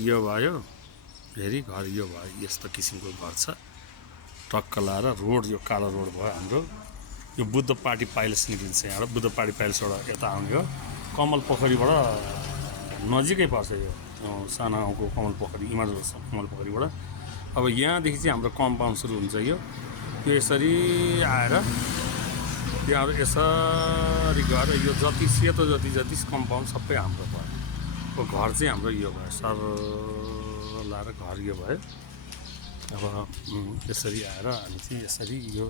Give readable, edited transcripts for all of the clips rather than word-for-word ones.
यो भयो फेरि घर यो भयो यस्तो किसिमको घर छ टक्क लाएर रोड यो कालो रोड भयो हाम्रो यो बुद्ध पार्टी पाइलेस निक्लिन्छ यहाँबाट बुद्ध पार्टी पाइलेसबाट यता आउने हो कमल पोखरीबाट नजिकै पर्छ यो सानो गाउँको कमल पोखरी इमार्जल कमल पोखरीबाट अब यहाँदेखि चाहिँ हाम्रो कम्पाउन्ड सुरु हुन्छ यो यसरी आएर यहाँ यसरी गएर यो जति सेतो जति कम्पाउन्ड सबै हाम्रो भयो घर चाहिँ हाम्रो यो भयो सर लाएर घर यो भयो अब यसरी आएर हामी चाहिँ यसरी यो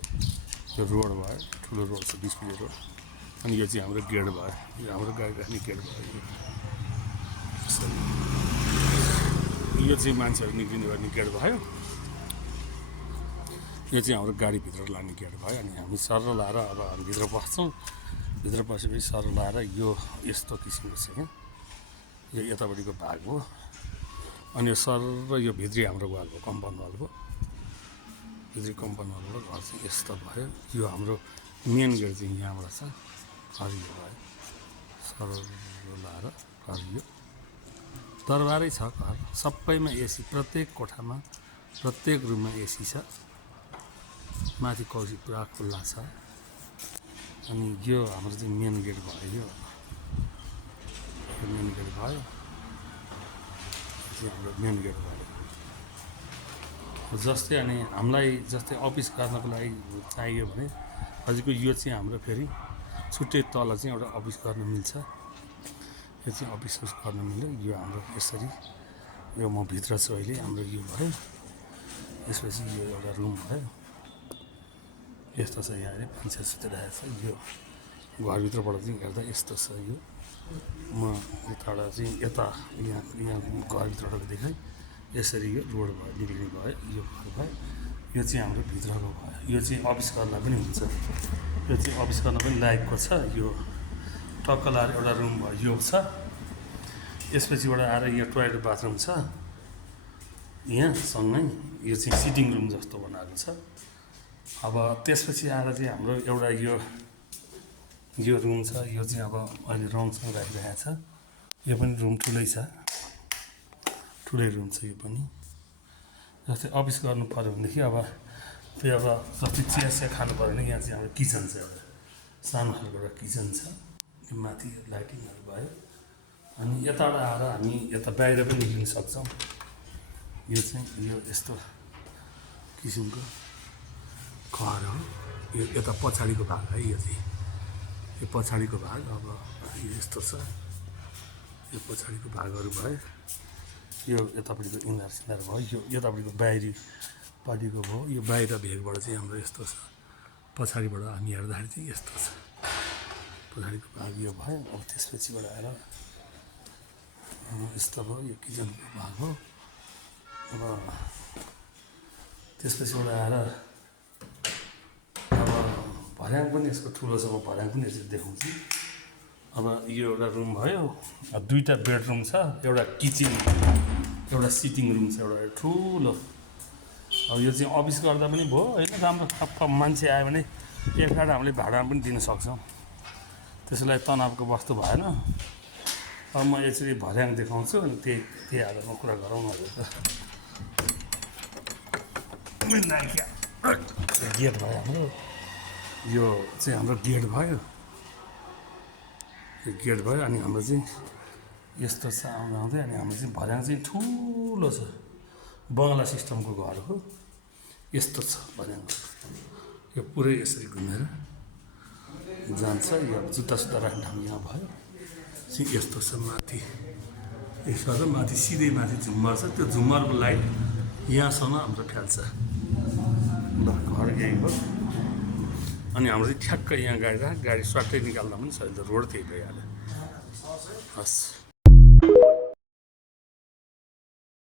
रोड भयो ठुलो रोड छ 20 फिट रोड अनि यो चाहिँ हाम्रो गेट भयो यो हाम्रो गाडी राख्ने गेट भयो यो चाहिँ मान्छेहरू निक्लिने गर्ने गेट भयो यो चाहिँ हाम्रो गाडीभित्र लाने गेट भयो अनि हामी सर लाएर अब हामी भित्र पस्छौँ भित्र पसेपछि सर लाएर यो यस्तो किसिमको छ क्या यो यतापट्टिको भाग हो अनि यो सर र यो भित्री हाम्रो वाल भयो कम्पाउन्ड वाल भयो भित्री कम्पाउन्ड वालबाट घर चाहिँ यस्तो भयो यो हाम्रो मेन गेट चाहिँ यहाँबाट छ हरियो भयो सर लाएर हरियो दरबारै छ घर सबैमा एसी प्रत्येक कोठामा प्रत्येक रुममा एसी छ माथि कौसी पुरा खुल्ला छ अनि यो हाम्रो चाहिँ मेन गेट भयो यो मेन गेट भयो हाम्रो मेन गेट भयो जस्तै अनि हामीलाई जस्तै अफिस गर्नको लागि चाहियो भने हजुरको यो चाहिँ हाम्रो फेरि छुट्टै तल चाहिँ एउटा अफिस गर्न मिल्छ यो चाहिँ अफिस गर्न मिल्यो यो हाम्रो यसरी यो म भित्र छु अहिले हाम्रो यो भयो यसपछि यो एउटा रुम भयो यस्तो छ यहाँ मान्छे सुतिरहेको छ यो घरभित्रबाट चाहिँ हेर्दा यस्तो छ यो म यताबाट चाहिँ यता यहाँ घरभित्रबाट देखाएँ यसरी यो रोड भयो निक्लिने भयो यो घर भयो यो चाहिँ हाम्रो भित्रको भयो यो चाहिँ अफिस गर्न पनि हुन्छ यो चाहिँ अफिस गर्न पनि लायकको छ यो टक्क लाएर एउटा रुम भयो यो छ यसपछिबाट आएर यो टोयलेट बाथरुम छ यहाँ सँगै यो चाहिँ सिटिङ रुम जस्तो बनाएको छ अब त्यसपछि आएर चाहिँ हाम्रो एउटा यो रुम छ यो चाहिँ अब अहिले रङसँग राखिरहेको छ यो पनि रुम ठुलै छ ठुलै रुम छ यो पनि जस्तै अफिस गर्नु पऱ्यो भनेदेखि अब त्यो अब जस्तै चिया खानु पऱ्यो भने यहाँ चाहिँ हाम्रो किचन छ एउटा सानो खालको एउटा किचन छ माथि लाइटिङहरू भयो अनि यताबाट आएर हामी यता बाहिर पनि निक्लिन सक्छौँ यो चाहिँ यो यस्तो किसिमको घर हो यो यता पछाडिको भाग है यो चाहिँ यो पछाडिको भाग अब यो यस्तो छ यो पछाडिको भागहरू भयो यो यतापट्टिको इनार सिनार भयो यो यतापट्टिको बाहिरीपट्टिको भयो यो बाहिर भेगबाट चाहिँ हाम्रो यस्तो छ पछाडिबाट हामी हेर्दाखेरि चाहिँ यस्तो छ पछाडिको भाग यो भयो अब त्यसपछिबाट आएर यस्तो भयो यो किचनको भाग हो अब त्यसपछिबाट आएर अब भर्याङ पनि यसको ठुलो छ म भर्याङ पनि यसरी देखाउँछु अब यो एउटा रुम भयो दुईवटा बेडरुम छ एउटा किचन एउटा सिटिङ रुम छ एउटा ठुलो अब यो चाहिँ अफिस गर्दा पनि भयो होइन राम्रो मान्छे आयो भने एक रात हामीले भाडामा पनि दिन सक्छौँ त्यसलाई तनावको वस्तु भएन अब म यसरी भर्याङ देखाउँछु अनि त्यही आधारमा कुरा गरौँ न गेट भयो हाम्रो यो चाहिँ हाम्रो गेट भयो यो गेट भयो अनि हाम्रो चाहिँ यस्तो छ आउँदै अनि हाम्रो चाहिँ भर्याङ चाहिँ ठुलो छ बङ्गला सिस्टमको घर हो यस्तो छ भर्याङ यो पुरै यसरी घुमेर जान्छ यो जुत्ता सुत्ता राख्ने ठाउँ यहाँ भयो चाहिँ यस्तो छ माथि यसो माथि सिधै माथि झुम्मर छ त्यो झुम्मरको लाइट यहाँसम्म हाम्रो फ्याल्छ ल घर यही हो अनि हाम्रो चाहिँ ठ्याक्कै यहाँ गाडी स्वाटै निकाल्दा पनि सजिलो रोड त्यही भइहाल्यो हस्